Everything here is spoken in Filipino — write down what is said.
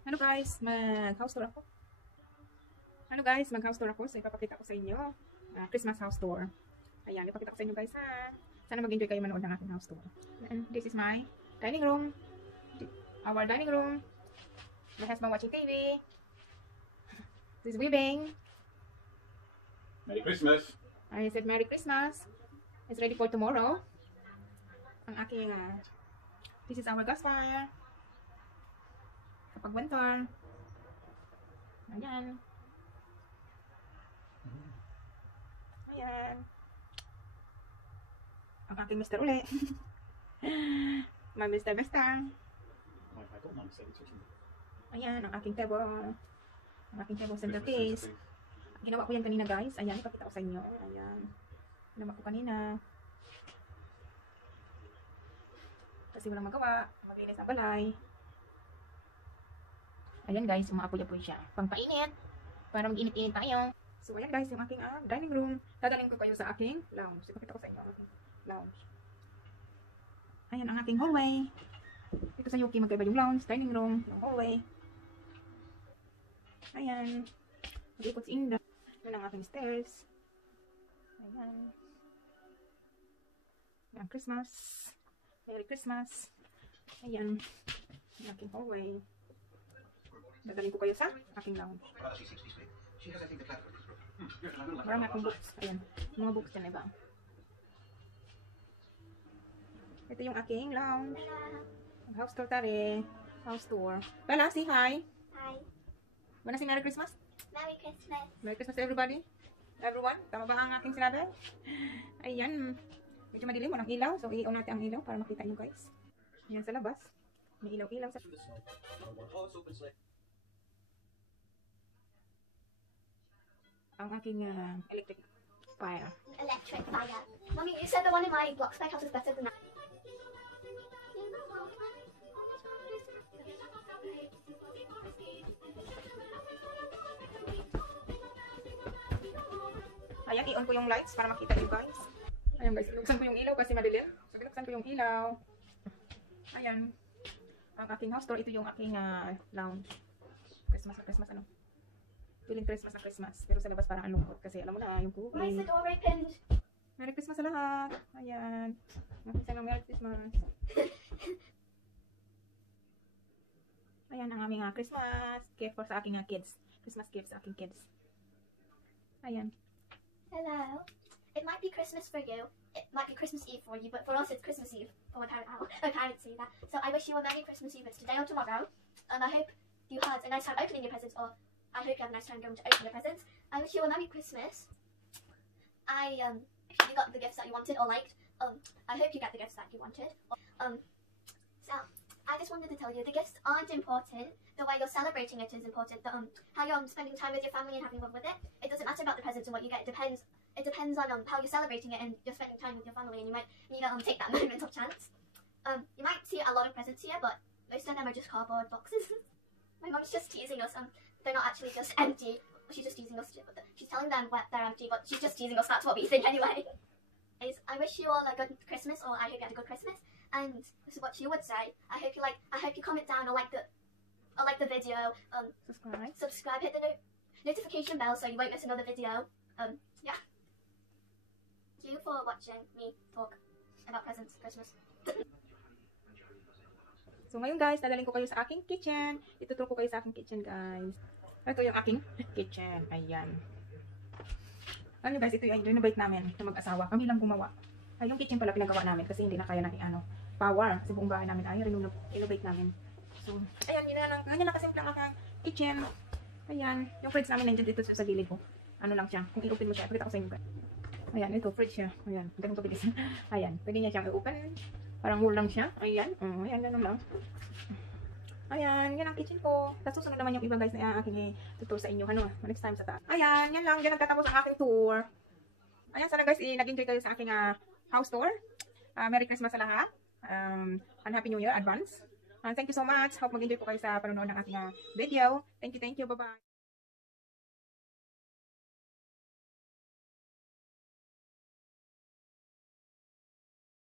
Hello guys, mag-house tour ako. Hello guys, mag-house tour ako. So ipapakita ko sa inyo Christmas house tour. Ayan, ipapakita ko sa inyo guys ha. Sana mag-enjoy kayo manood ng aking house tour. And this is my dining room. Our dining room. My husband watching TV. This is weaving. Merry Christmas. I said Merry Christmas. It's ready for tomorrow. Ang aking this is our gas fire. Kapag winter. Ayan. Ayan. Ang aking Mr. uli. My Mr. Ayan, ang aking table. Ang aking table centerpiece. Ginawa ko yan kanina guys. Ayan, ipakita ko sa inyo. Ayan. Ginawa ko kanina. Kasi walang magawa. Maglinis ang balay. Ayan guys, umaapoy-apoy siya. Pangpainit. Para mag-init-init tayo. So ayan guys, yung aking dining room. Dadalhin ko kayo sa aking lounge. Ipakita ko sa inyo ang aking lounge. Ayan ang aking hallway. Dito sa Yuki, magkaiba yung lounge, dining room, yung hallway. Ayan. Mag-ikot si Inda. Yun ang aking stairs. Ayan. Ayan, Christmas. Merry Christmas. Ayan. Yung aking hallway. Dadalhin ko kayo sa aking lounge. Marami akong books. Ayan. Mga books dyan iba. Ito yung aking lounge. House tour tari. House tour. Bella, say hi. Hi. Wanna say Merry Christmas? Merry Christmas. Merry Christmas to everybody. Everyone. Tama ba ang aking sinabi? Ayan. Medyo madilim. Walang ilaw. So, i-on natin ang ilaw para makita nyo guys. Ayan sa labas. May ilaw-ilaw sa... ang aking electric fire. Electric fire. Mommy, you said the one in my block spec house is better than that. Ayan, i-on ko yung lights para makita nyo guys. Ayan guys, binuksan ko yung ilaw kasi madilim. So, binuksan ko yung ilaw. Ayan. Ang aking house tour, ito yung aking lounge. Christmas ano. Feeling Christmas na Christmas. Pero sa labas parang anong kasi alam mo na yung cookie. Why is the door opened? Merry Christmas sa lahat. Ayan. Nakita ng Merry Christmas. Ayan ang aming Christmas gift for sa aking kids. Christmas gift sa aking kids. Ayan. Hello. It might be Christmas for you. It might be Christmas Eve for you, but for us it's Christmas Eve. For my parents say that. So I wish you a Merry Christmas Eve. It's today or tomorrow. And I hope you had a nice time opening your presents, or I hope you have a nice time going to open your presents. I wish you a Merry Christmas. If you got the gifts that you wanted or liked, I hope you get the gifts that you wanted. So I just wanted to tell you the gifts aren't important. The way you're celebrating it is important. How you're spending time with your family and having fun with it. It doesn't matter about the presents and what you get. It depends on how you're celebrating it and you're spending time with your family, and you might need to take that moment of chance. You might see a lot of presents here, but most of them are just cardboard boxes. My mom's just teasing us. They're not actually just empty. She's just teasing us. She's telling them they're empty, but she's just teasing us. That's what we think anyway. I wish you all a good Christmas, or I hope you had a good Christmas. And this is what she would say. I hope you comment down or like the video. Subscribe. Hit the notification bell so you won't miss another video. Yeah. Thank you for watching me talk about presents, Christmas. So ngayon guys, dadalhin ko kayo sa aking kitchen. Ituturo ko kayo sa aking kitchen guys. Ito yung aking kitchen. Ayan. Alam nyo guys, ito yung renovate namin na mag-asawa. Kami lang gumawa. Ay, yung kitchen pala pinagawa namin kasi hindi na kaya natin power. Kasi buong bahay namin ay renovate namin. So, ayan, ganyan lang kasimple ang aking kitchen. Ayan. Yung fridge namin nandiyan dito sa gilid ko. Ano lang siya. Kung i-open mo siya, pakita ko sa inyo guys. Ayan, ito, fridge siya. Ayan, ganun kabilis. Ayan, pwede niya siyang i-open. Parang wall lang siya. Ayan. Ayan, ganun lang. Ayan, yan ang kitchen ko. Tapos susunod naman yung iba guys na aking i-tour sa inyo. Next time sa taas. Ayan, yan lang. Yan nagtatapos ang aking tour. Ayan, sana guys, nag-enjoy kayo sa aking house tour. Merry Christmas sa lahat. And Happy New Year advance. Thank you so much. Hope mag-enjoy po kayo sa panonood ng aking video. Thank you. Bye-bye.